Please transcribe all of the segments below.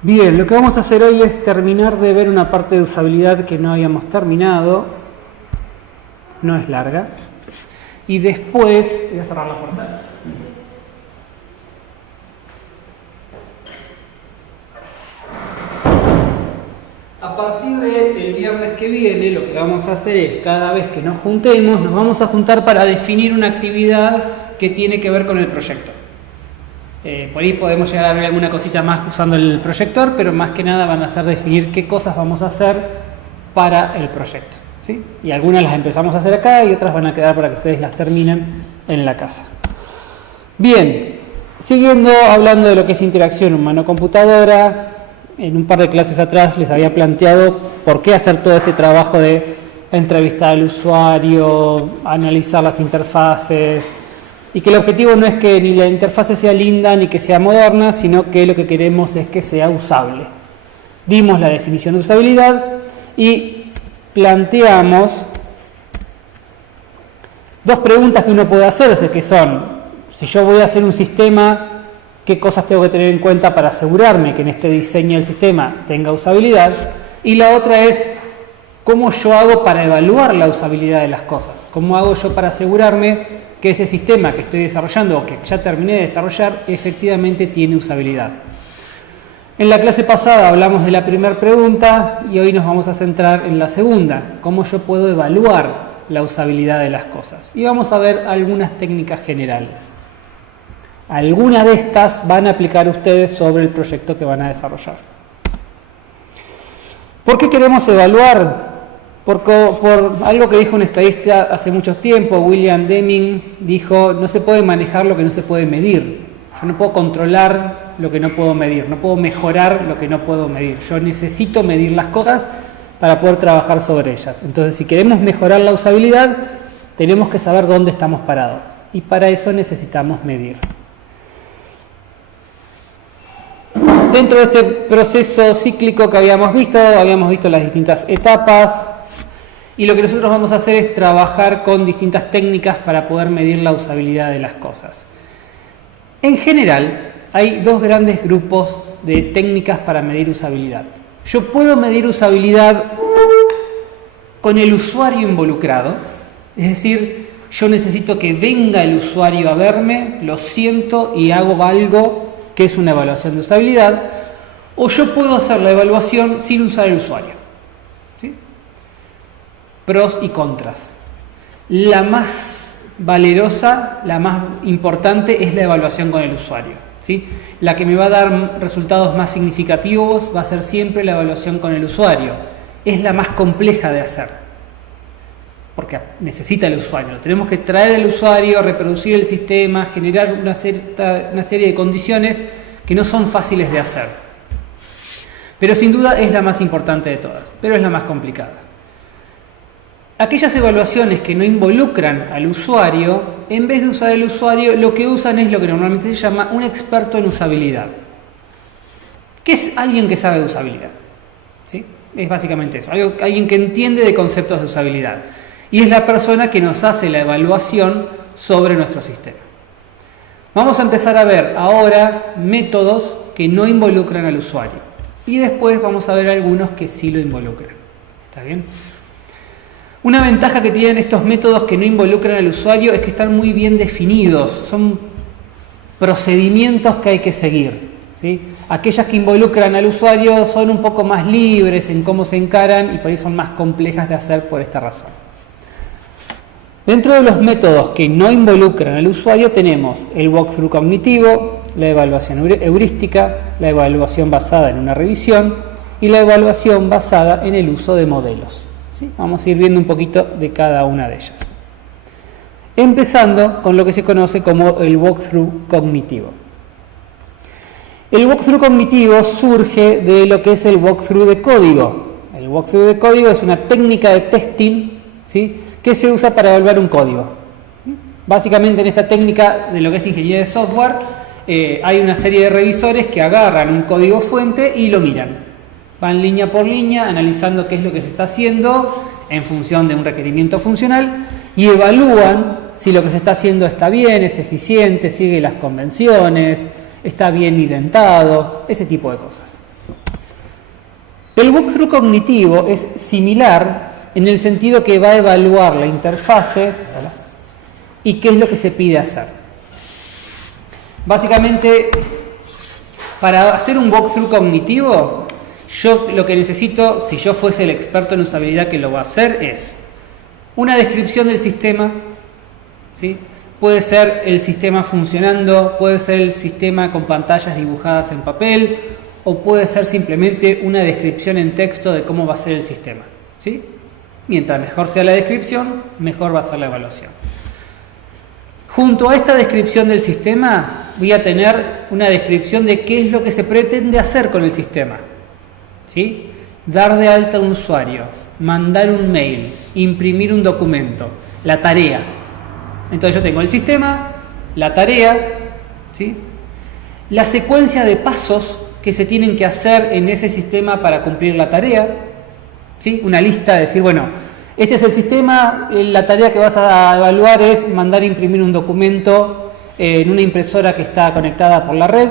Bien, lo que vamos a hacer hoy es terminar de ver una parte de usabilidad que no habíamos terminado. No es larga. Y después... Voy a cerrar la puerta. A partir del viernes que viene, lo que vamos a hacer es, cada vez que nos juntemos, nos vamos a juntar para definir una actividad que tiene que ver con el proyecto. Por ahí podemos llegar a ver alguna cosita más usando el proyector, pero más que nada van a ser definir qué cosas vamos a hacer para el proyecto, ¿sí? Y algunas las empezamos a hacer acá y otras van a quedar para que ustedes las terminen en la casa. Bien, siguiendo hablando de lo que es interacción humano-computadora, en un par de clases atrás les había planteado por qué hacer todo este trabajo de entrevistar al usuario, analizar las interfaces, y que el objetivo no es que ni la interfase sea linda ni que sea moderna, sino que lo que queremos es que sea usable. Dimos la definición de usabilidad y planteamos dos preguntas que uno puede hacerse, que son: si yo voy a hacer un sistema, ¿qué cosas tengo que tener en cuenta para asegurarme que en este diseño del sistema tenga usabilidad? Y la otra es: ¿cómo yo hago para evaluar la usabilidad de las cosas? ¿Cómo hago yo para asegurarme que ese sistema que estoy desarrollando o que ya terminé de desarrollar efectivamente tiene usabilidad? En la clase pasada hablamos de la primera pregunta y hoy nos vamos a centrar en la segunda: ¿cómo yo puedo evaluar la usabilidad de las cosas? Y vamos a ver algunas técnicas generales. Algunas de estas van a aplicar ustedes sobre el proyecto que van a desarrollar. ¿Por qué queremos evaluar? Por algo que dijo un estadista hace mucho tiempo, William Deming, dijo: no se puede manejar lo que no se puede medir. Yo no puedo controlar lo que no puedo medir, no puedo mejorar lo que no puedo medir. Yo necesito medir las cosas para poder trabajar sobre ellas. Entonces, si queremos mejorar la usabilidad, tenemos que saber dónde estamos parados. Y para eso necesitamos medir. Dentro de este proceso cíclico que habíamos visto las distintas etapas. Y lo que nosotros vamos a hacer es trabajar con distintas técnicas para poder medir la usabilidad de las cosas. En general, hay dos grandes grupos de técnicas para medir usabilidad. Yo puedo medir usabilidad con el usuario involucrado, es decir, yo necesito que venga el usuario a verme, lo siento y hago algo que es una evaluación de usabilidad, o yo puedo hacer la evaluación sin usar el usuario. Pros y contras. La más valerosa, la más importante es la evaluación con el usuario, ¿sí? La que me va a dar resultados más significativos va a ser siempre la evaluación con el usuario. Es la más compleja de hacer, porque necesita el usuario. Tenemos que traer al usuario, reproducir el sistema, generar una serie de condiciones que no son fáciles de hacer. Pero sin duda es la más importante de todas, pero es la más complicada. Aquellas evaluaciones que no involucran al usuario, en vez de usar el usuario, lo que usan es lo que normalmente se llama un experto en usabilidad. ¿Qué es alguien que sabe de usabilidad? ¿Sí? Es básicamente eso, alguien que entiende de conceptos de usabilidad. Y es la persona que nos hace la evaluación sobre nuestro sistema. Vamos a empezar a ver ahora métodos que no involucran al usuario. Y después vamos a ver algunos que sí lo involucran. ¿Está bien? Una ventaja que tienen estos métodos que no involucran al usuario es que están muy bien definidos, son procedimientos que hay que seguir, ¿sí? Aquellas que involucran al usuario son un poco más libres en cómo se encaran y por ahí son más complejas de hacer por esta razón. Dentro de los métodos que no involucran al usuario tenemos el walkthrough cognitivo, la evaluación heurística, la evaluación basada en una revisión y la evaluación basada en el uso de modelos. ¿Sí? Vamos a ir viendo un poquito de cada una de ellas. Empezando con lo que se conoce como el walkthrough cognitivo. El walkthrough cognitivo surge de lo que es el walkthrough de código. El walkthrough de código es una técnica de testing, ¿sí?, que se usa para evaluar un código. Básicamente en esta técnica de lo que es ingeniería de software hay una serie de revisores que agarran un código fuente y lo miran. Van línea por línea analizando qué es lo que se está haciendo en función de un requerimiento funcional y evalúan si lo que se está haciendo está bien, es eficiente, sigue las convenciones, está bien identado, ese tipo de cosas. El walkthrough cognitivo es similar en el sentido que va a evaluar la interfase y qué es lo que se pide hacer. Básicamente, para hacer un walkthrough cognitivo, yo lo que necesito, si yo fuese el experto en usabilidad que lo va a hacer, es una descripción del sistema, ¿sí? Puede ser el sistema funcionando, puede ser el sistema con pantallas dibujadas en papel, o puede ser simplemente una descripción en texto de cómo va a ser el sistema, ¿sí? Mientras mejor sea la descripción, mejor va a ser la evaluación. Junto a esta descripción del sistema, voy a tener una descripción de qué es lo que se pretende hacer con el sistema, ¿sí? Dar de alta a un usuario, mandar un mail, imprimir un documento, la tarea. Entonces yo tengo el sistema, la tarea, ¿sí? La secuencia de pasos que se tienen que hacer en ese sistema para cumplir la tarea, ¿sí? Una lista de decir, bueno, este es el sistema, la tarea que vas a evaluar es mandar a imprimir un documento en una impresora que está conectada por la red.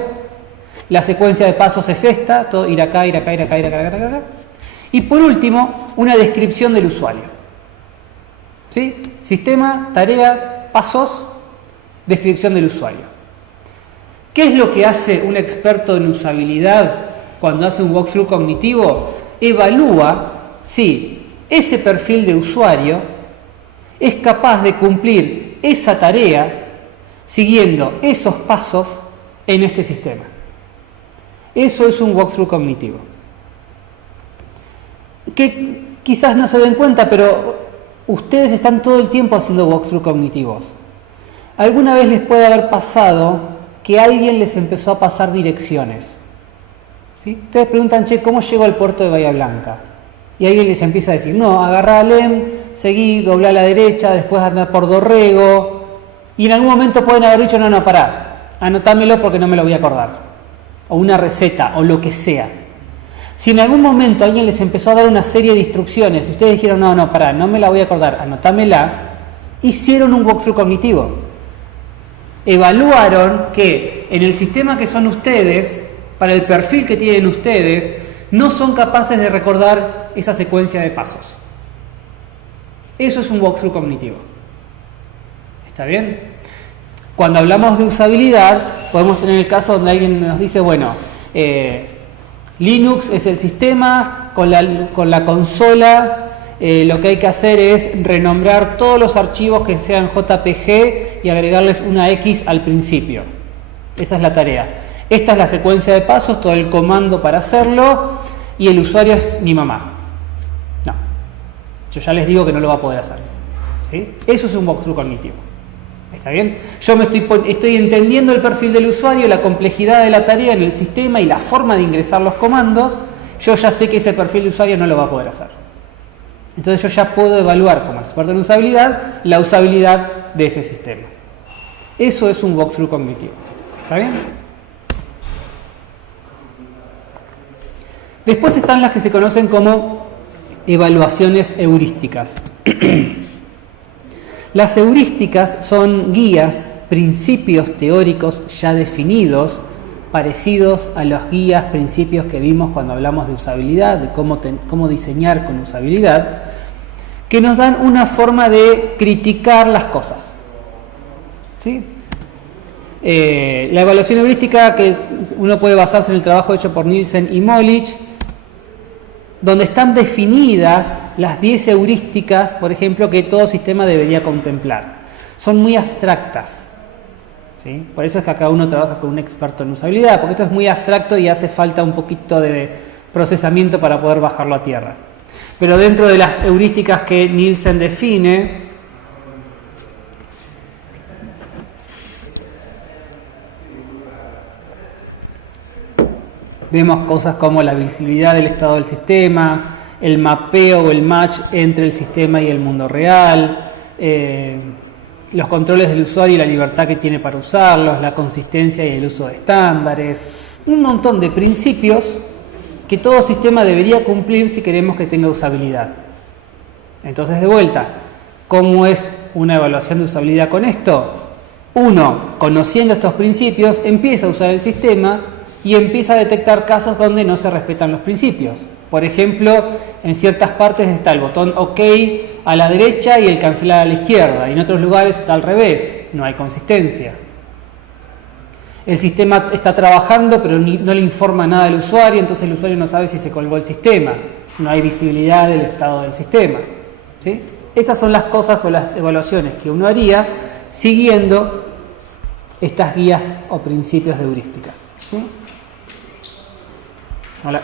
La secuencia de pasos es esta, todo, ir acá, ir acá, ir acá, ir acá, ir acá, ir acá. Y por último, una descripción del usuario, ¿sí? Sistema, tarea, pasos, descripción del usuario. ¿Qué es lo que hace un experto en usabilidad cuando hace un walkthrough cognitivo? Evalúa si ese perfil de usuario es capaz de cumplir esa tarea siguiendo esos pasos en este sistema. Eso es un walkthrough cognitivo. Que quizás no se den cuenta, pero ustedes están todo el tiempo haciendo walkthrough cognitivos. ¿Alguna vez les puede haber pasado que alguien les empezó a pasar direcciones? ¿Sí? Ustedes preguntan, che, ¿cómo llego al puerto de Bahía Blanca? Y alguien les empieza a decir, no, agarrá a Alem, seguí, doblá a la derecha, después andá por Dorrego. Y en algún momento pueden haber dicho, no, pará, anotámelo porque no me lo voy a acordar. O una receta, o lo que sea. Si en algún momento alguien les empezó a dar una serie de instrucciones y ustedes dijeron, no, pará, no me la voy a acordar, anotámela, hicieron un walkthrough cognitivo. Evaluaron que en el sistema que son ustedes, para el perfil que tienen ustedes, no son capaces de recordar esa secuencia de pasos. Eso es un walkthrough cognitivo. ¿Está bien? Cuando hablamos de usabilidad, podemos tener el caso donde alguien nos dice, bueno, Linux es el sistema, con la consola lo que hay que hacer es renombrar todos los archivos que sean JPG y agregarles una X al principio. Esa es la tarea. Esta es la secuencia de pasos, todo el comando para hacerlo, y el usuario es mi mamá. No, yo ya les digo que no lo va a poder hacer, ¿sí? Eso es un walkthrough cognitivo. ¿Está bien? Yo estoy entendiendo el perfil del usuario, la complejidad de la tarea en el sistema y la forma de ingresar los comandos. Yo ya sé que ese perfil de usuario no lo va a poder hacer. Entonces yo ya puedo evaluar como experto en usabilidad la usabilidad de ese sistema. Eso es un walkthrough cognitivo. ¿Está bien? Después están las que se conocen como evaluaciones heurísticas. Las heurísticas son guías, principios teóricos ya definidos, parecidos a los guías, principios que vimos cuando hablamos de usabilidad, de cómo diseñar con usabilidad, que nos dan una forma de criticar las cosas. ¿Sí? La evaluación heurística, que uno puede basarse en el trabajo hecho por Nielsen y Molich, donde están definidas las 10 heurísticas, por ejemplo, que todo sistema debería contemplar. Son muy abstractas, ¿sí? Por eso es que acá uno trabaja con un experto en usabilidad, porque esto es muy abstracto y hace falta un poquito de procesamiento para poder bajarlo a tierra. Pero dentro de las heurísticas que Nielsen define, vemos cosas como la visibilidad del estado del sistema, el mapeo o el match entre el sistema y el mundo real, los controles del usuario y la libertad que tiene para usarlos, la consistencia y el uso de estándares, un montón de principios que todo sistema debería cumplir si queremos que tenga usabilidad. Entonces, de vuelta, ¿cómo es una evaluación de usabilidad con esto? Uno, conociendo estos principios, empieza a usar el sistema y empieza a detectar casos donde no se respetan los principios. Por ejemplo, en ciertas partes está el botón OK a la derecha y el cancelar a la izquierda, y en otros lugares está al revés, no hay consistencia. El sistema está trabajando pero no le informa nada al usuario, entonces el usuario no sabe si se colgó el sistema, no hay visibilidad del estado del sistema, ¿sí? Esas son las cosas o las evaluaciones que uno haría siguiendo estas guías o principios de heurística, ¿sí? Hola.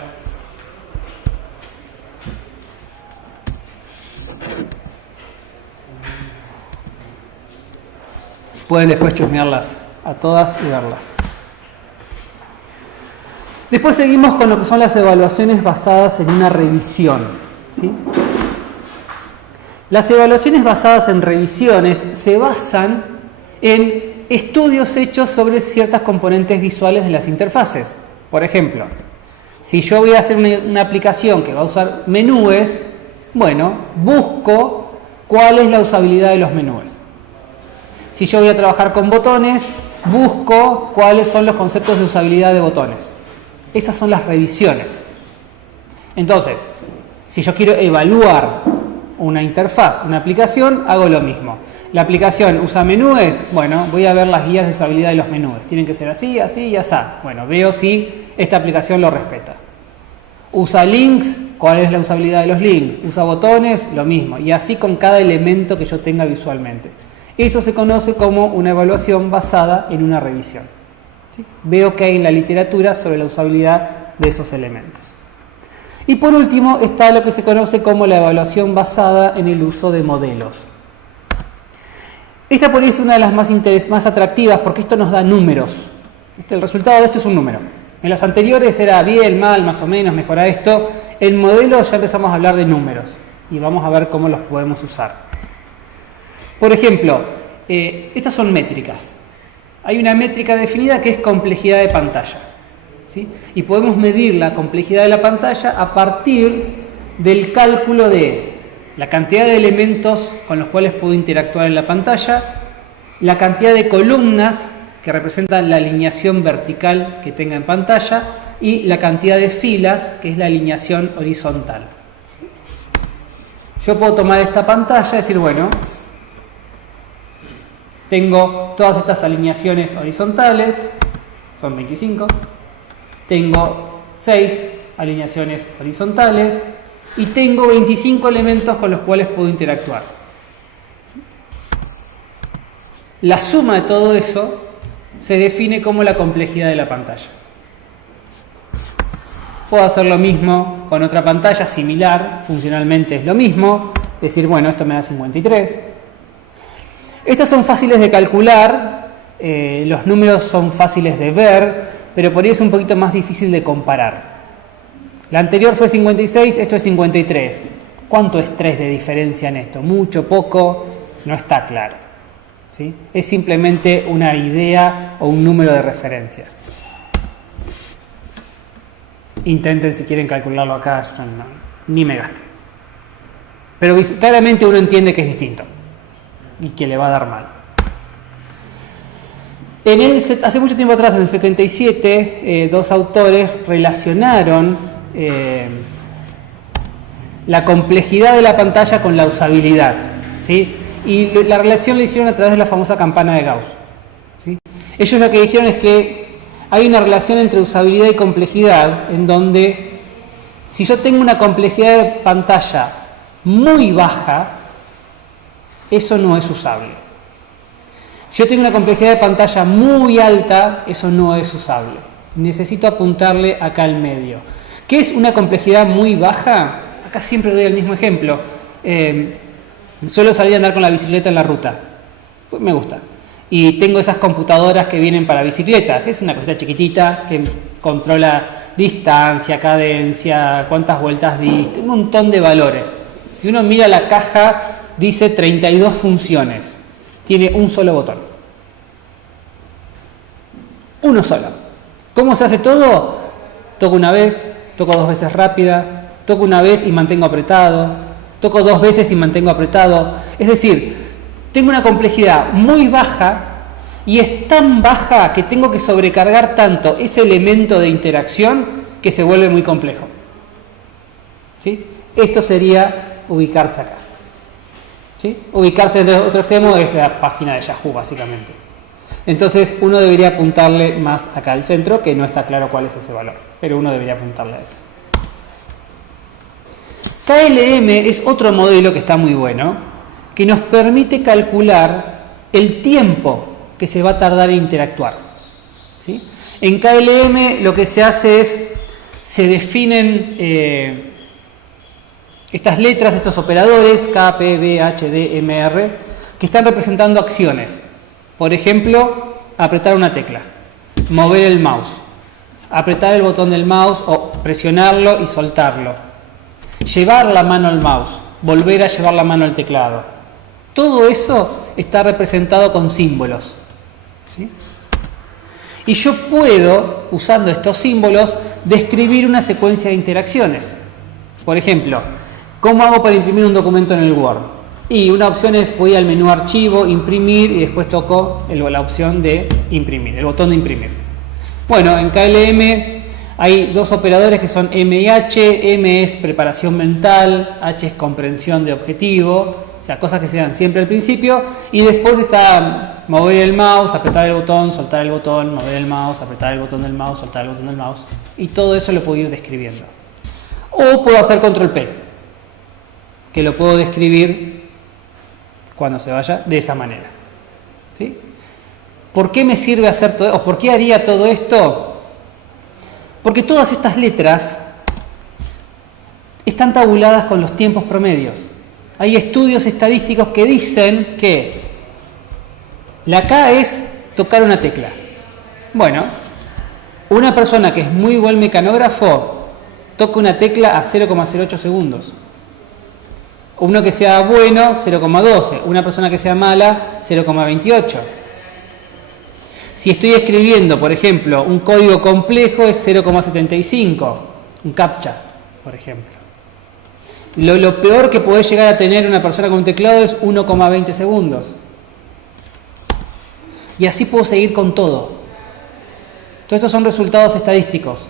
Pueden después chusmearlas a todas y verlas. Después seguimos con lo que son las evaluaciones basadas en una revisión, ¿sí? Las evaluaciones basadas en revisiones se basan en estudios hechos sobre ciertas componentes visuales de las interfaces. Por ejemplo, si yo voy a hacer una aplicación que va a usar menúes, bueno, busco cuál es la usabilidad de los menúes. Si yo voy a trabajar con botones, busco cuáles son los conceptos de usabilidad de botones. Esas son las revisiones. Entonces, si yo quiero evaluar una interfaz, una aplicación, hago lo mismo. La aplicación usa menúes, bueno, voy a ver las guías de usabilidad de los menúes. Tienen que ser así, así y así. Bueno, veo si esta aplicación lo respeta. Usa links, ¿cuál es la usabilidad de los links? Usa botones, lo mismo. Y así con cada elemento que yo tenga visualmente. Eso se conoce como una evaluación basada en una revisión, ¿sí? Veo qué hay en la literatura sobre la usabilidad de esos elementos. Y por último está lo que se conoce como la evaluación basada en el uso de modelos. Esta por ahí es una de las más atractivas porque esto nos da números. El resultado de esto es un número. En las anteriores era bien, mal, más o menos, mejora esto. En modelos ya empezamos a hablar de números y vamos a ver cómo los podemos usar. Por ejemplo, estas son métricas. Hay una métrica definida que es complejidad de pantalla, ¿sí? Y podemos medir la complejidad de la pantalla a partir del cálculo de la cantidad de elementos con los cuales puedo interactuar en la pantalla, la cantidad de columnas que representan la alineación vertical que tenga en pantalla y la cantidad de filas que es la alineación horizontal. Yo puedo tomar esta pantalla y decir, bueno, tengo todas estas alineaciones horizontales, son 25, tengo 6 alineaciones horizontales y tengo 25 elementos con los cuales puedo interactuar. La suma de todo eso se define como la complejidad de la pantalla. Puedo hacer lo mismo con otra pantalla similar, funcionalmente es lo mismo, decir, bueno, esto me da 53. Estas son fáciles de calcular, los números son fáciles de ver, pero por ahí es un poquito más difícil de comparar. La anterior fue 56, esto es 53. ¿Cuánto es 3 de diferencia en esto? ¿Mucho, poco? No está claro, ¿sí? Es simplemente una idea o un número de referencia. Intenten si quieren calcularlo acá, ni me gaste. Pero claramente uno entiende que es distinto y que le va a dar mal. Hace mucho tiempo atrás, en el 77, dos autores relacionaron la complejidad de la pantalla con la usabilidad, ¿sí? Y la relación la hicieron a través de la famosa campana de Gauss, ¿sí? Ellos lo que dijeron es que hay una relación entre usabilidad y complejidad en donde si yo tengo una complejidad de pantalla muy baja, eso no es usable. Si yo tengo una complejidad de pantalla muy alta, eso no es usable. Necesito apuntarle acá al medio. ¿Qué es una complejidad muy baja? Acá siempre doy el mismo ejemplo. Suelo salir a andar con la bicicleta en la ruta. Pues me gusta. Y tengo esas computadoras que vienen para bicicleta, que es una cosita chiquitita que controla distancia, cadencia, cuántas vueltas diste, un montón de valores. Si uno mira la caja, dice 32 funciones. Tiene un solo botón. Uno solo. ¿Cómo se hace todo? Toco una vez, toco 2 veces rápida, toco una vez y mantengo apretado, toco 2 veces y mantengo apretado. Es decir, tengo una complejidad muy baja y es tan baja que tengo que sobrecargar tanto ese elemento de interacción que se vuelve muy complejo. ¿Sí? Esto sería ubicarse acá. ¿Sí? Ubicarse en el otro extremo es la página de Yahoo, básicamente. Entonces uno debería apuntarle más acá al centro, que no está claro cuál es ese valor, pero uno debería apuntarle a eso. KLM es otro modelo que está muy bueno, que nos permite calcular el tiempo que se va a tardar en interactuar. ¿Sí? En KLM lo que se hace es, se definen estas letras, estos operadores, K, P, B, H, D, M, R, que están representando acciones. Por ejemplo, apretar una tecla, mover el mouse, apretar el botón del mouse o presionarlo y soltarlo, llevar la mano al mouse, volver a llevar la mano al teclado. Todo eso está representado con símbolos. ¿Sí? Y yo puedo, usando estos símbolos, describir una secuencia de interacciones. Por ejemplo, ¿cómo hago para imprimir un documento en el Word? Y una opción es, voy al menú archivo, imprimir, y después toco la opción de imprimir, el botón de imprimir. Bueno, en KLM hay dos operadores que son M y H. M es preparación mental, H es comprensión de objetivo, o sea, cosas que se dan siempre al principio, y después está mover el mouse, apretar el botón, soltar el botón, mover el mouse, apretar el botón del mouse, soltar el botón del mouse, y todo eso lo puedo ir describiendo. O puedo hacer control P, que lo puedo describir cuando se vaya de esa manera. ¿Sí? ¿Por qué me sirve hacer todo, o por qué haría todo esto? Porque todas estas letras están tabuladas con los tiempos promedios. Hay estudios estadísticos que dicen que la K es tocar una tecla. Bueno, una persona que es muy buen mecanógrafo toca una tecla a 0,08 segundos. Uno que sea bueno, 0,12. Una persona que sea mala, 0,28. Si estoy escribiendo, por ejemplo, un código complejo es 0,75. Un CAPTCHA, por ejemplo. Lo peor que puede llegar a tener una persona con un teclado es 1,20 segundos. Y así puedo seguir con todo. Todos estos son resultados estadísticos.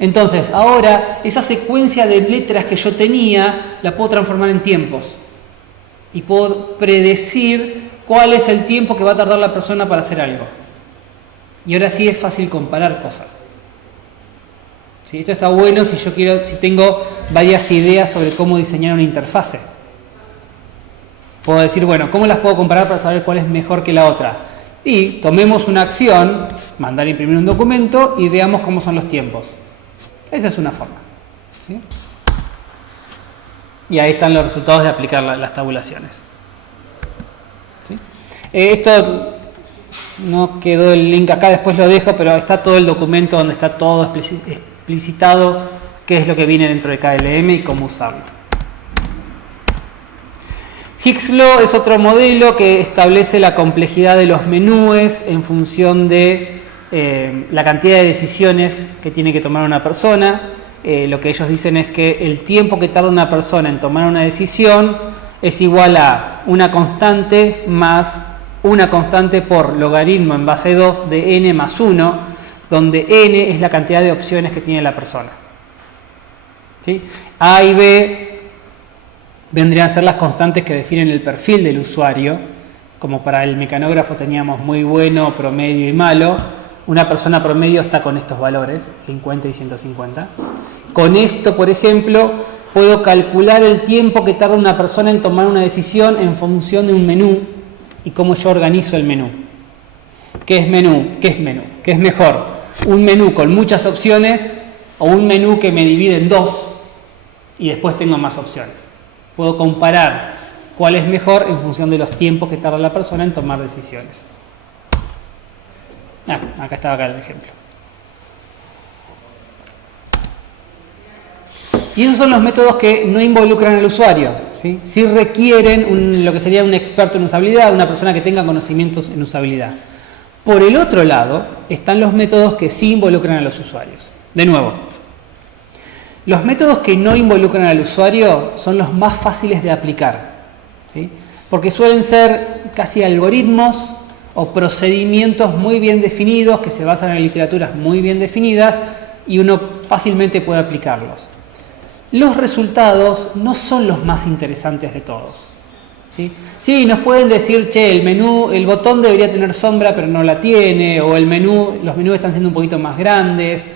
Entonces, ahora, esa secuencia de letras que yo tenía, la puedo transformar en tiempos. Y puedo predecir cuál es el tiempo que va a tardar la persona para hacer algo. Y ahora sí es fácil comparar cosas. ¿Sí? Esto está bueno si tengo varias ideas sobre cómo diseñar una interfase. Puedo decir, bueno, ¿cómo las puedo comparar para saber cuál es mejor que la otra? Y tomemos una acción, mandar a imprimir un documento y veamos cómo son los tiempos. Esa es una forma. ¿Sí? Y ahí están los resultados de aplicar las tabulaciones. ¿Sí? Esto no quedó el link acá, después lo dejo, pero está todo el documento donde está todo explicitado qué es lo que viene dentro de KLM y cómo usarlo. Hicks Law es otro modelo que establece la complejidad de los menúes en función de la cantidad de decisiones que tiene que tomar una persona. Lo que ellos dicen es que el tiempo que tarda una persona en tomar una decisión es igual a una constante más una constante por logaritmo en base 2 de n más 1, donde n es la cantidad de opciones que tiene la persona. ¿Sí? A y B vendrían a ser las constantes que definen el perfil del usuario. Como para el mecanógrafo teníamos muy bueno, promedio y malo, una persona promedio está con estos valores, 50 y 150. Con esto, por ejemplo, puedo calcular el tiempo que tarda una persona en tomar una decisión en función de un menú y cómo yo organizo el menú. ¿Qué es menú? ¿Qué es menú? ¿Qué es mejor? ¿Un menú con muchas opciones o un menú que me divide en dos y después tengo más opciones? Puedo comparar cuál es mejor en función de los tiempos que tarda la persona en tomar decisiones. Acá estaba el ejemplo. Y esos son los métodos que no involucran al usuario. Sí requieren lo que sería un experto en usabilidad, una persona que tenga conocimientos en usabilidad. Por el otro lado, están los métodos que sí involucran a los usuarios. De nuevo, los métodos que no involucran al usuario son los más fáciles de aplicar, ¿sí? Porque suelen ser casi algoritmos o procedimientos muy bien definidos que se basan en literaturas muy bien definidas y uno fácilmente puede aplicarlos. Los resultados no son los más interesantes de todos. Sí, nos pueden decir, che, el botón debería tener sombra pero no la tiene, o los menús están siendo un poquito más grandes,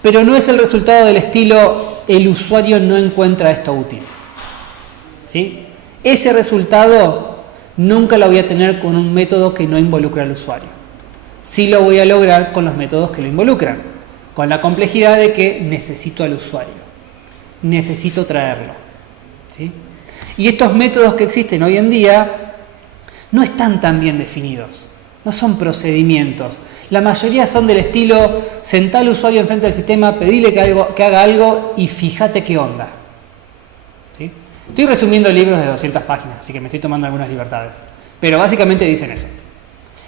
pero no es el resultado del estilo, el usuario no encuentra esto útil. ¿Sí? Ese resultado nunca lo voy a tener con un método que no involucra al usuario. Sí lo voy a lograr con los métodos que lo involucran, con la complejidad de que necesito al usuario, necesito traerlo. ¿Sí? Y estos métodos que existen hoy en día no están tan bien definidos, no son procedimientos. La mayoría son del estilo, sentá al usuario enfrente del sistema, pedile que haga algo y fíjate qué onda. ¿Sí? Estoy resumiendo libros de 200 páginas, así que me estoy tomando algunas libertades. Pero básicamente dicen eso.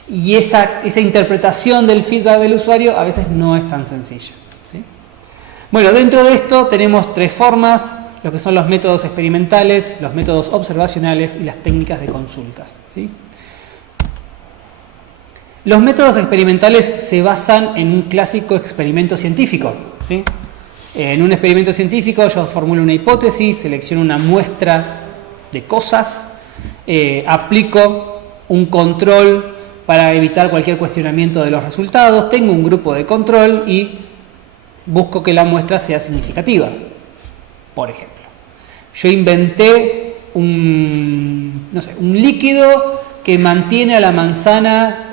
Y esa interpretación del feedback del usuario a veces no es tan sencilla. ¿Sí? Bueno, dentro de esto tenemos tres formas, lo que son los métodos experimentales, los métodos observacionales y las técnicas de consultas. ¿Sí? Los métodos experimentales se basan en un clásico experimento científico. ¿Sí? En un experimento científico yo formulo una hipótesis, selecciono una muestra de cosas, aplico un control para evitar cualquier cuestionamiento de los resultados, tengo un grupo de control y busco que la muestra sea significativa. Por ejemplo, yo inventé un líquido que mantiene a la manzana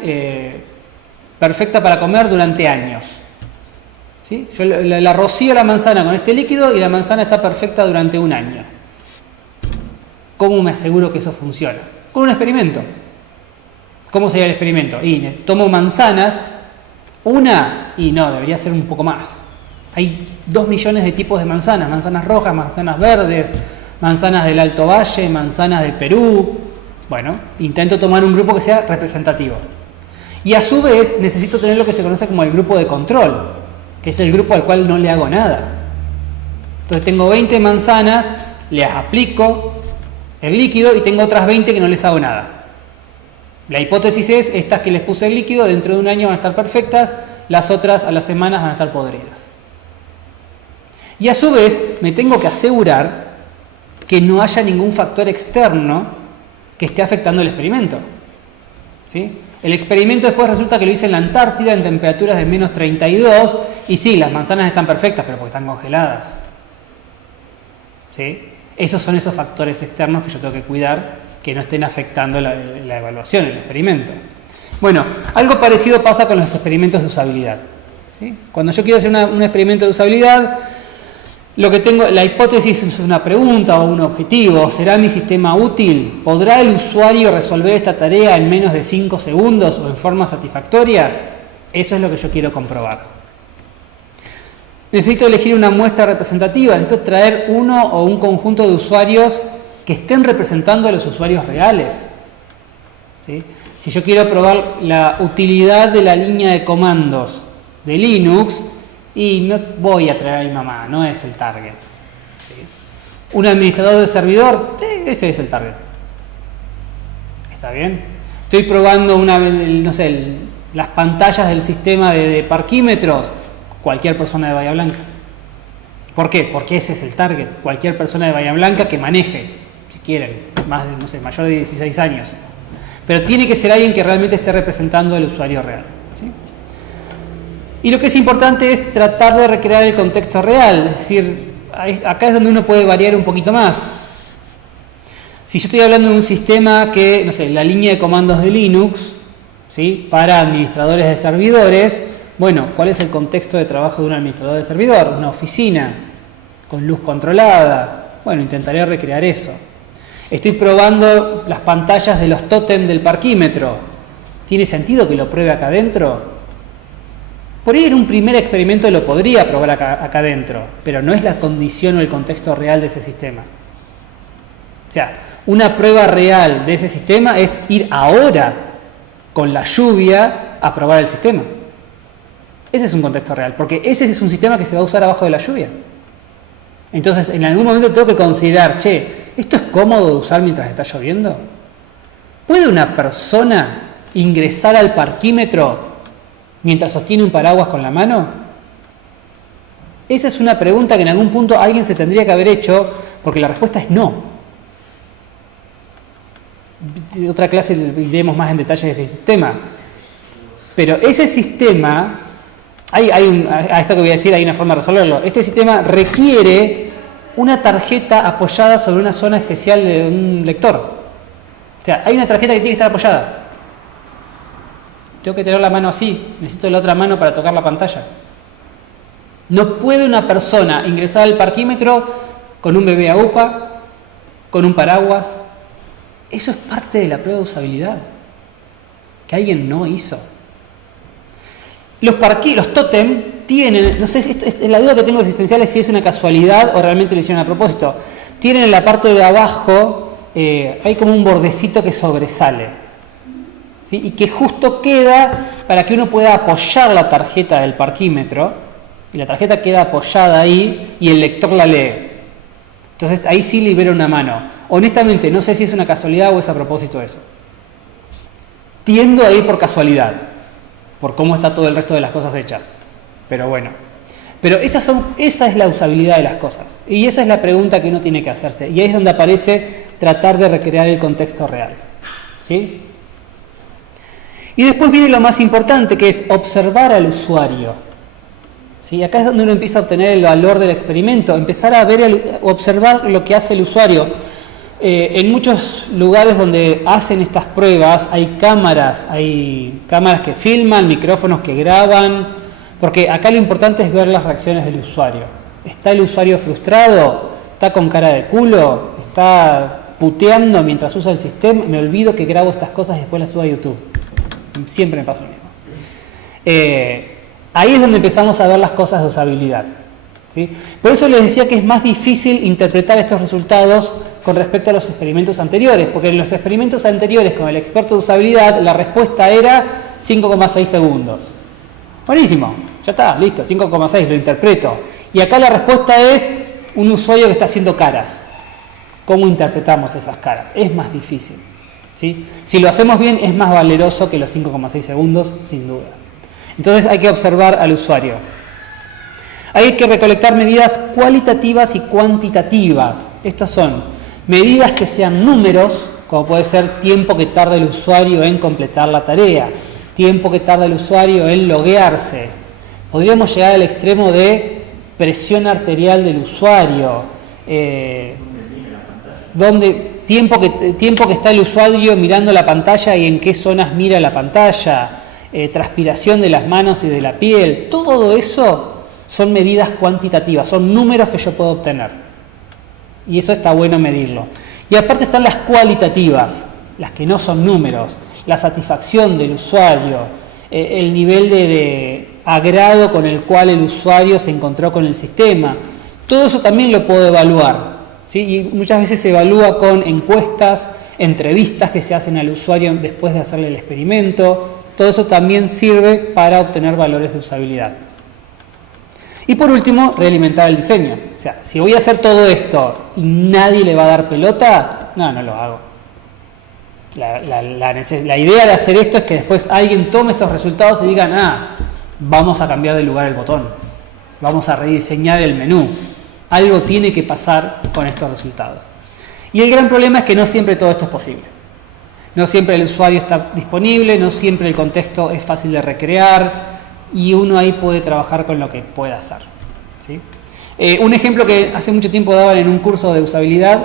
perfecta para comer durante años. ¿Sí? Yo la rocío la manzana con este líquido y la manzana está perfecta durante un año. ¿Cómo me aseguro que eso funciona? Con un experimento. ¿Cómo sería el experimento? Y tomo manzanas, debería ser un poco más. Hay 2 millones de tipos de manzanas, manzanas rojas, manzanas verdes, manzanas del Alto Valle, manzanas de Perú. Bueno, intento tomar un grupo que sea representativo. Y a su vez necesito tener lo que se conoce como el grupo de control, que es el grupo al cual no le hago nada. Entonces tengo 20 manzanas, les aplico el líquido y tengo otras 20 que no les hago nada. La hipótesis es, estas que les puse el líquido dentro de un año van a estar perfectas, las otras a las semanas van a estar podridas. Y a su vez me tengo que asegurar que no haya ningún factor externo que esté afectando el experimento. ¿Sí? El experimento después resulta que lo hice en la Antártida en temperaturas de menos 32 y sí, las manzanas están perfectas, pero porque están congeladas. ¿Sí? Esos son esos factores externos que yo tengo que cuidar que no estén afectando la evaluación, el experimento. Bueno, algo parecido pasa con los experimentos de usabilidad. ¿Sí? Cuando yo quiero hacer un experimento de usabilidad, lo que tengo, la hipótesis es una pregunta o un objetivo. ¿Será mi sistema útil? ¿Podrá el usuario resolver esta tarea en menos de 5 segundos o en forma satisfactoria? Eso es lo que yo quiero comprobar. Necesito elegir una muestra representativa, necesito traer uno o un conjunto de usuarios que estén representando a los usuarios reales. ¿Sí? Si yo quiero probar la utilidad de la línea de comandos de Linux, y no voy a traer a mi mamá, no es el target. ¿Sí? Un administrador de servidor, ese es el target. ¿Está bien? Estoy probando las pantallas del sistema de parquímetros, cualquier persona de Bahía Blanca. ¿Por qué? Porque ese es el target, cualquier persona de Bahía Blanca que maneje, si quieren, mayor de 16 años. Pero tiene que ser alguien que realmente esté representando al usuario real. ¿Sí? Y lo que es importante es tratar de recrear el contexto real, es decir, acá es donde uno puede variar un poquito más. Si yo estoy hablando de un sistema que, la línea de comandos de Linux, ¿sí? Para administradores de servidores, bueno, ¿cuál es el contexto de trabajo de un administrador de servidor? Una oficina, con luz controlada. Bueno, intentaré recrear eso. Estoy probando las pantallas de los tótem del parquímetro. ¿Tiene sentido que lo pruebe acá adentro? Por ahí en un primer experimento lo podría probar acá adentro, pero no es la condición o el contexto real de ese sistema. O sea, una prueba real de ese sistema es ir ahora con la lluvia a probar el sistema. Ese es un contexto real, porque ese es un sistema que se va a usar abajo de la lluvia. Entonces, en algún momento tengo que considerar, ¿esto es cómodo de usar mientras está lloviendo? ¿Puede una persona ingresar al parquímetro mientras sostiene un paraguas con la mano? Esa es una pregunta que en algún punto alguien se tendría que haber hecho, porque la respuesta es no. En otra clase iremos más en detalle de ese sistema. Pero ese sistema, a esto que voy a decir hay una forma de resolverlo. Este sistema requiere una tarjeta apoyada sobre una zona especial de un lector. O sea, hay una tarjeta que tiene que estar apoyada. Tengo que tener la mano así, necesito la otra mano para tocar la pantalla. No puede una persona ingresar al parquímetro con un bebé a UPA, con un paraguas. Eso es parte de la prueba de usabilidad que alguien no hizo. Los tótem tienen, no sé, la duda que tengo existencial es si es una casualidad o realmente lo hicieron a propósito. Tienen en la parte de abajo, hay como un bordecito que sobresale, ¿sí? Y que justo queda para que uno pueda apoyar la tarjeta del parquímetro, y la tarjeta queda apoyada ahí y el lector la lee. Entonces ahí sí libera una mano. Honestamente, no sé si es una casualidad o es a propósito eso. Tiendo a ir por casualidad, por cómo está todo el resto de las cosas hechas. Pero bueno. Pero esa es la usabilidad de las cosas. Y esa es la pregunta que uno tiene que hacerse. Y ahí es donde aparece tratar de recrear el contexto real. ¿Sí? Y después viene lo más importante, que es observar al usuario. ¿Sí? Acá es donde uno empieza a obtener el valor del experimento, empezar a observar lo que hace el usuario. En muchos lugares donde hacen estas pruebas hay cámaras que filman, micrófonos que graban, porque acá lo importante es ver las reacciones del usuario. ¿Está el usuario frustrado? ¿Está con cara de culo? ¿Está puteando mientras usa el sistema? Me olvido que grabo estas cosas y después las subo a YouTube. Siempre me pasa lo mismo. Ahí es donde empezamos a ver las cosas de usabilidad, ¿sí? Por eso les decía que es más difícil interpretar estos resultados con respecto a los experimentos anteriores, porque en los experimentos anteriores con el experto de usabilidad la respuesta era 5,6 segundos. Buenísimo, ya está, listo, 5,6, lo interpreto. Y acá la respuesta es un usuario que está haciendo caras. ¿Cómo interpretamos esas caras? Es más difícil, ¿sí? Si lo hacemos bien es más valeroso que los 5,6 segundos, sin duda. Entonces hay que observar al usuario. Hay que recolectar medidas cualitativas y cuantitativas. Estas son medidas que sean números, como puede ser tiempo que tarda el usuario en completar la tarea, tiempo que tarda el usuario en loguearse. Podríamos llegar al extremo de presión arterial del usuario, tiempo que está el usuario mirando la pantalla y en qué zonas mira la pantalla, transpiración de las manos y de la piel. Todo eso son medidas cuantitativas, son números que yo puedo obtener. Y eso está bueno medirlo. Y aparte están las cualitativas, las que no son números, la satisfacción del usuario, el nivel de agrado con el cual el usuario se encontró con el sistema. Todo eso también lo puedo evaluar, ¿sí? Y muchas veces se evalúa con encuestas, entrevistas que se hacen al usuario después de hacerle el experimento. Todo eso también sirve para obtener valores de usabilidad. Y por último, realimentar el diseño. O sea, si voy a hacer todo esto y nadie le va a dar pelota, no lo hago. La idea de hacer esto es que después alguien tome estos resultados y digan, vamos a cambiar de lugar el botón, vamos a rediseñar el menú. Algo tiene que pasar con estos resultados. Y el gran problema es que no siempre todo esto es posible. No siempre el usuario está disponible, no siempre el contexto es fácil de recrear y uno ahí puede trabajar con lo que pueda hacer, ¿sí? Un ejemplo que hace mucho tiempo daban en un curso de usabilidad,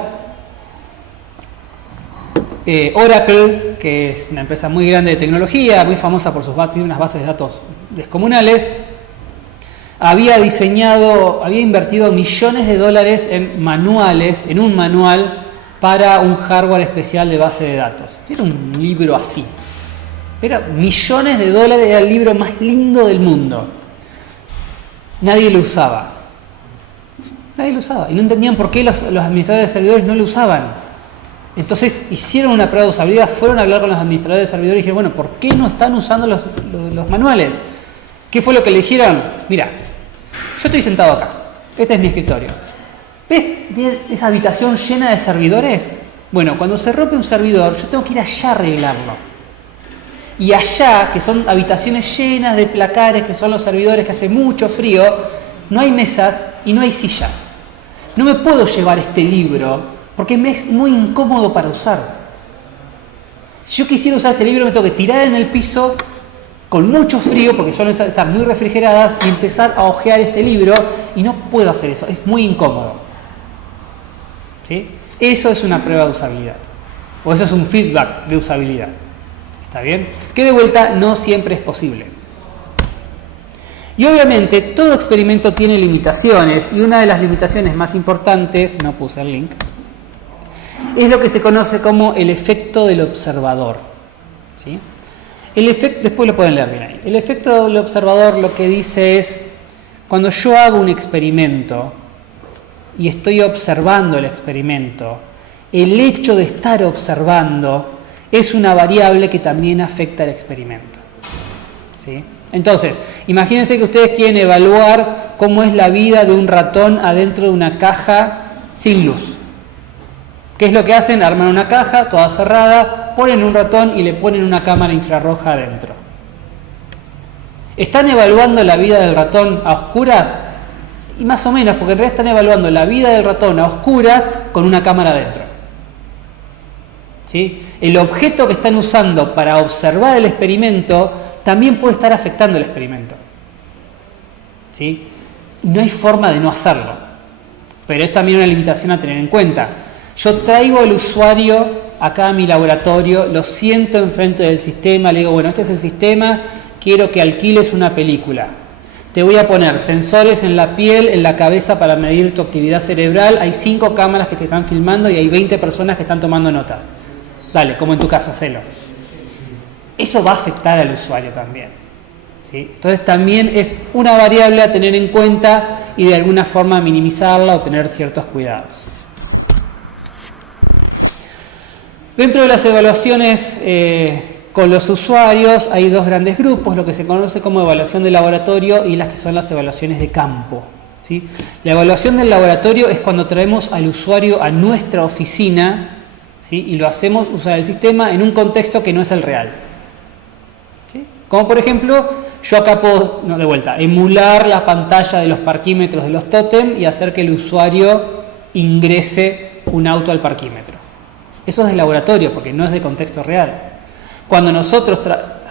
Oracle, que es una empresa muy grande de tecnología, muy famosa por tiene unas bases de datos descomunales, había invertido millones de dólares en un manual para un hardware especial de base de datos. Era un libro así. Era millones de dólares, era el libro más lindo del mundo. Nadie lo usaba. Y no entendían por qué los administradores de servidores no lo usaban. Entonces hicieron una prueba de usabilidad, fueron a hablar con los administradores de servidores y dijeron, bueno, ¿por qué no están usando los manuales? ¿Qué fue lo que le dijeron? Mira, yo estoy sentado acá. Este es mi escritorio. ¿Ves esa habitación llena de servidores? Bueno, cuando se rompe un servidor, yo tengo que ir allá a arreglarlo. y allá, que son habitaciones llenas de placares, que son los servidores, que hace mucho frío, no hay mesas y no hay sillas. No me puedo llevar este libro porque me es muy incómodo para usar. Si yo quisiera usar este libro me tengo que tirar en el piso con mucho frío, porque suelen estar muy refrigeradas, y empezar a hojear este libro, y no puedo hacer eso, es muy incómodo. ¿Sí? Eso es una prueba de usabilidad, o eso es un feedback de usabilidad. ¿Está bien? Que de vuelta no siempre es posible. Y obviamente todo experimento tiene limitaciones, y una de las limitaciones más importantes, no puse el link, es lo que se conoce como el efecto del observador. ¿Sí? El efecto, después lo pueden leer bien ahí. El efecto del observador lo que dice es, cuando yo hago un experimento y estoy observando el experimento, el hecho de estar observando es una variable que también afecta al experimento. ¿Sí? Entonces, imagínense que ustedes quieren evaluar cómo es la vida de un ratón adentro de una caja sin luz. ¿Qué es lo que hacen? Arman una caja toda cerrada, ponen un ratón y le ponen una cámara infrarroja adentro. ¿Están evaluando la vida del ratón a oscuras? Y más o menos, porque en realidad están evaluando la vida del ratón a oscuras con una cámara adentro. ¿Sí? El objeto que están usando para observar el experimento también puede estar afectando el experimento. ¿Sí? Y no hay forma de no hacerlo. Pero es también una limitación a tener en cuenta. Yo traigo al usuario acá a mi laboratorio, lo siento enfrente del sistema, le digo, bueno, este es el sistema, quiero que alquiles una película. Te voy a poner sensores en la piel, en la cabeza para medir tu actividad cerebral, hay 5 cámaras que te están filmando y hay 20 personas que están tomando notas. Dale, como en tu casa, hacelo. Eso va a afectar al usuario también. ¿Sí? Entonces también es una variable a tener en cuenta y de alguna forma minimizarla o tener ciertos cuidados. Dentro de las evaluaciones con los usuarios hay 2 grandes grupos, lo que se conoce como evaluación de laboratorio y las que son las evaluaciones de campo. ¿Sí? La evaluación del laboratorio es cuando traemos al usuario a nuestra oficina, ¿sí? Y lo hacemos usar el sistema en un contexto que no es el real. ¿Sí? Como por ejemplo, yo acá puedo, de vuelta, emular la pantalla de los parquímetros de los tótem y hacer que el usuario ingrese un auto al parquímetro. Eso es de laboratorio, porque no es de contexto real. Cuando nosotros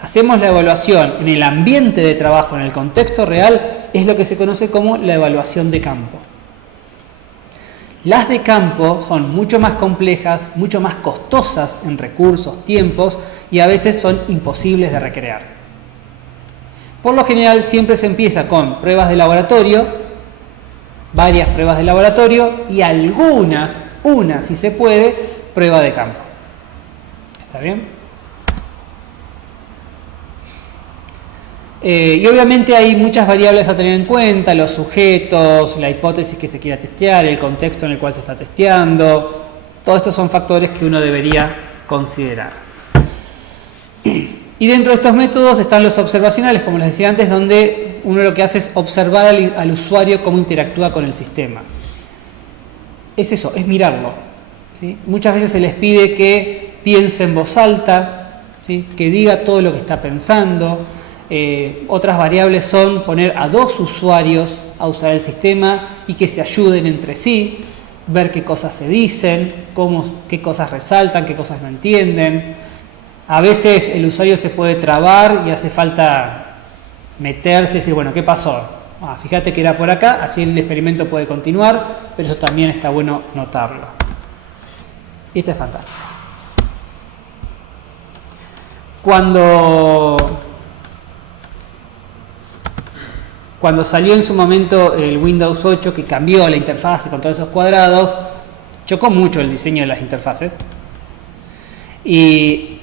hacemos la evaluación en el ambiente de trabajo, en el contexto real, es lo que se conoce como la evaluación de campo. Las de campo son mucho más complejas, mucho más costosas en recursos, tiempos, y a veces son imposibles de recrear. Por lo general siempre se empieza con pruebas de laboratorio, varias pruebas de laboratorio y algunas, una si se puede, prueba de campo. ¿Está bien? Y obviamente hay muchas variables a tener en cuenta, los sujetos, la hipótesis que se quiera testear, el contexto en el cual se está testeando. Todos estos son factores que uno debería considerar. Y dentro de estos métodos están los observacionales, como les decía antes, donde uno lo que hace es observar al usuario cómo interactúa con el sistema. Es eso, es mirarlo. ¿Sí? Muchas veces se les pide que piense en voz alta, ¿sí? Que diga todo lo que está pensando. Otras variables son poner a 2 usuarios a usar el sistema y que se ayuden entre sí, ver qué cosas se dicen, qué cosas resaltan, qué cosas no entienden. A veces el usuario se puede trabar y hace falta meterse y decir, bueno, ¿qué pasó? Fíjate que era por acá, así el experimento puede continuar, pero eso también está bueno notarlo. Y este es fantástico. Cuando salió en su momento el Windows 8, que cambió la interfaz con todos esos cuadrados, chocó mucho el diseño de las interfaces. Y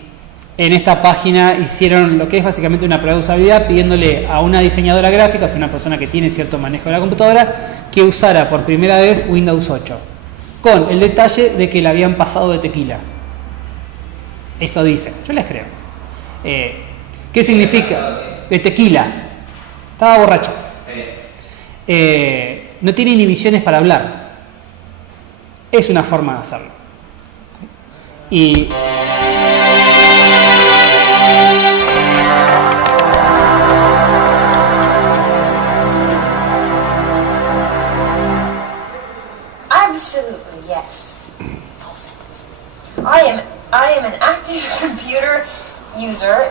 en esta página hicieron lo que es básicamente una prueba de usabilidad, pidiéndole a una diseñadora gráfica, o sea, una persona que tiene cierto manejo de la computadora, que usara por primera vez Windows 8. Con el detalle de que la habían pasado de tequila. Eso dicen, yo les creo. ¿Qué significa? De tequila. Estaba borracha. No tiene inhibiciones para hablar. Es una forma de hacerlo. Absolutely, yes. Full sentences. I am an active computer user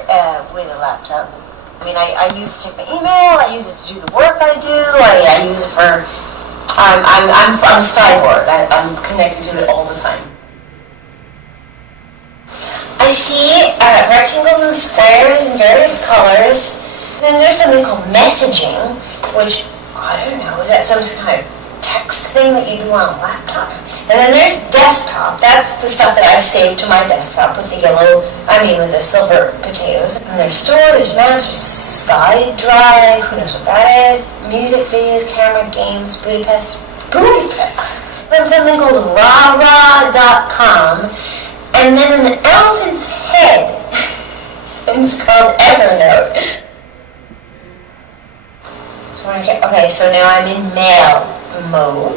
with a laptop. I mean, I use it to check my email. I use it to do the work I do. I use it for. I'm a cyborg. I'm connected to it all the time. I see rectangles and squares in various colors. And then there's something called messaging, which, I don't know, is that some kind of text thing that you do on a laptop? And then there's desktop. That's the stuff that I've saved to my desktop with the with the silver potatoes. And there's storage, maps, there's SkyDrive, who knows what that is? Music, videos, camera, games, Budapest. Then something called rah-rah.com. And then an elephant's head. Thing's called Evernote. Okay, so now I'm in mail mode.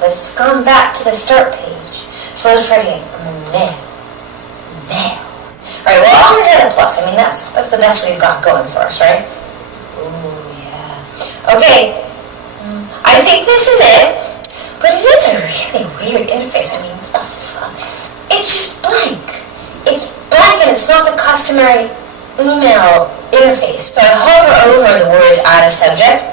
But it's gone back to the start page. So let's try it again. I'm in mail. Alright, well, I'm gonna get a plus. I mean, that's the best we've got going for us, right? Ooh, yeah. Okay. I think this is it. But it is a really weird interface. I mean, what the fuck? It's just blank. It's blank and it's not the customary email interface. So I hover over the words add a subject.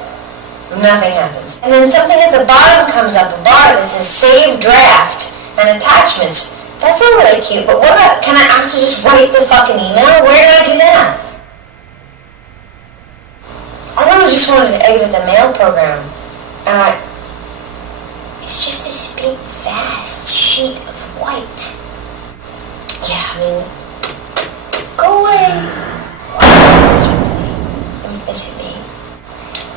Nothing happens. And then something at the bottom comes up, a bar that says save draft and attachments. That's all really cute, but what about, can I actually just write the fucking email? Where do I do that? I really just wanted to exit the mail program. It's just this big, vast sheet of white. Yeah, I mean, go away. Visit me.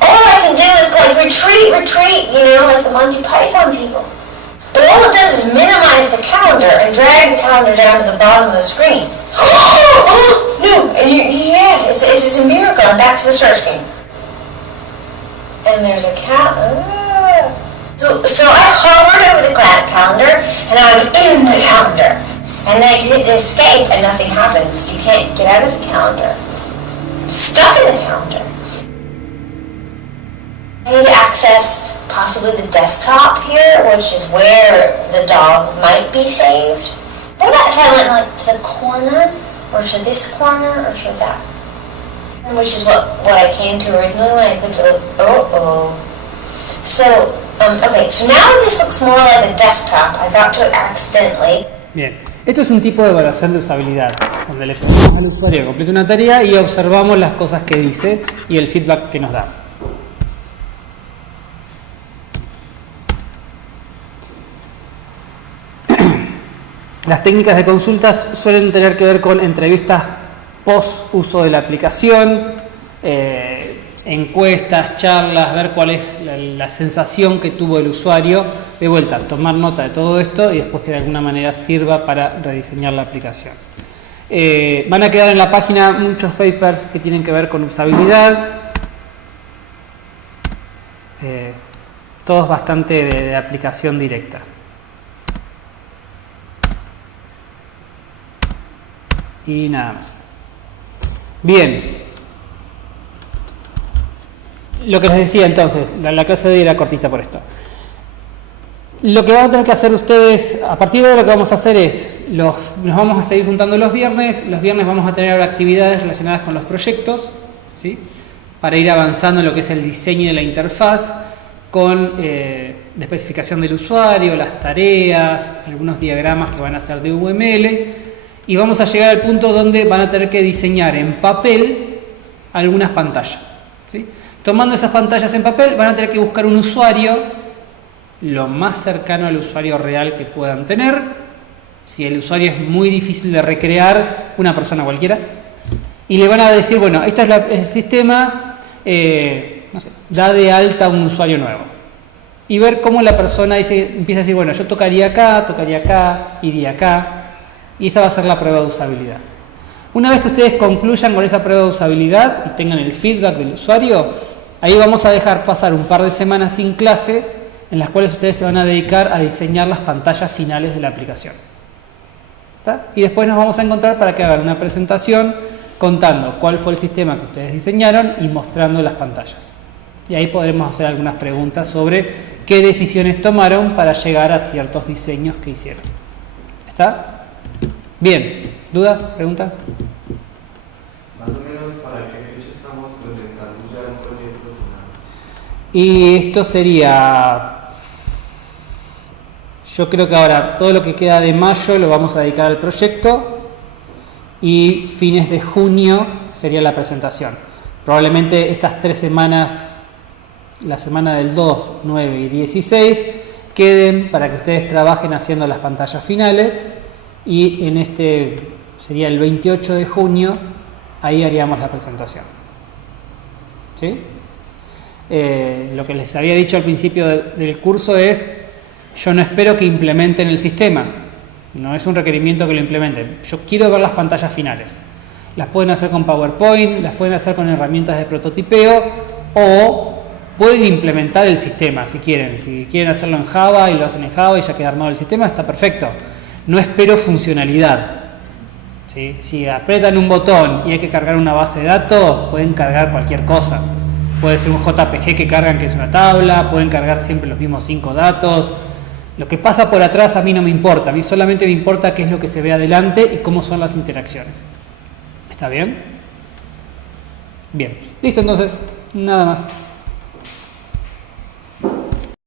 All I can do is like retreat, like the Monty Python people. But all it does is minimize the calendar and drag the calendar down to the bottom of the screen. No, and it's a miracle. I'm back to the start screen. And there's a So I hovered over the calendar, and I'm in the calendar. And then I hit escape, and nothing happens. You can't get out of the calendar. Stuck in the calendar. I need to access possibly the desktop here, which is where the dog might be saved. What about if I went like to the corner, or to this corner, or to that? Which is what I came to originally when I clicked So, okay, so now this looks more like a desktop. I got to it accidentally. Bien, esto es un tipo de evaluación de usabilidad, donde le pedimos al usuario que complete una tarea y observamos las cosas que dice y el feedback que nos da. Las técnicas de consultas suelen tener que ver con entrevistas post uso de la aplicación, encuestas, charlas, ver cuál es la sensación que tuvo el usuario. De vuelta, tomar nota de todo esto y después que de alguna manera sirva para rediseñar la aplicación. Van a quedar en la página muchos papers que tienen que ver con usabilidad. Todos bastante de aplicación directa. Y nada más. Bien. Lo que les decía entonces, la clase de hoy era cortita por esto. Lo que van a tener que hacer ustedes, a partir de ahora lo que vamos a hacer es, nos vamos a seguir juntando los viernes vamos a tener ahora actividades relacionadas con los proyectos, ¿sí? Para ir avanzando en lo que es el diseño de la interfaz, con la especificación del usuario, las tareas, algunos diagramas que van a ser de UML, y vamos a llegar al punto donde van a tener que diseñar en papel algunas pantallas, ¿sí? Tomando esas pantallas en papel, van a tener que buscar un usuario lo más cercano al usuario real que puedan tener. Si el usuario es muy difícil de recrear, una persona cualquiera. Y le van a decir, bueno, este es el sistema, no sé, da de alta un usuario nuevo. Y ver cómo la persona empieza a decir, bueno, yo tocaría acá, iría acá. Y esa va a ser la prueba de usabilidad. Una vez que ustedes concluyan con esa prueba de usabilidad y tengan el feedback del usuario, ahí vamos a dejar pasar un par de semanas sin clase en las cuales ustedes se van a dedicar a diseñar las pantallas finales de la aplicación. ¿Está? Y después nos vamos a encontrar para que hagan una presentación contando cuál fue el sistema que ustedes diseñaron y mostrando las pantallas. Y ahí podremos hacer algunas preguntas sobre qué decisiones tomaron para llegar a ciertos diseños que hicieron. ¿Está? Bien. ¿Dudas? ¿Preguntas? Más o menos, ¿para qué fecha estamos presentando ya un proyecto final? Y esto sería... Yo creo que ahora todo lo que queda de mayo lo vamos a dedicar al proyecto y fines de junio sería la presentación. Probablemente estas 3 semanas, la semana del 2, 9 y 16, queden para que ustedes trabajen haciendo las pantallas finales y en este sería el 28 de junio, ahí haríamos la presentación. ¿Sí? Lo que les había dicho al principio del curso es: yo no espero que implementen el sistema, no es un requerimiento que lo implementen. Yo quiero ver las pantallas finales. Las pueden hacer con PowerPoint, las pueden hacer con herramientas de prototipeo o pueden implementar el sistema si quieren. Si quieren hacerlo en Java y lo hacen en Java y ya queda armado el sistema, está perfecto. No espero funcionalidad. ¿Sí? Si apretan un botón y hay que cargar una base de datos, pueden cargar cualquier cosa. Puede ser un JPG que cargan, que es una tabla, pueden cargar siempre los mismos 5 datos. Lo que pasa por atrás a mí no me importa, a mí solamente me importa qué es lo que se ve adelante y cómo son las interacciones. ¿Está bien? Bien, listo entonces, nada más.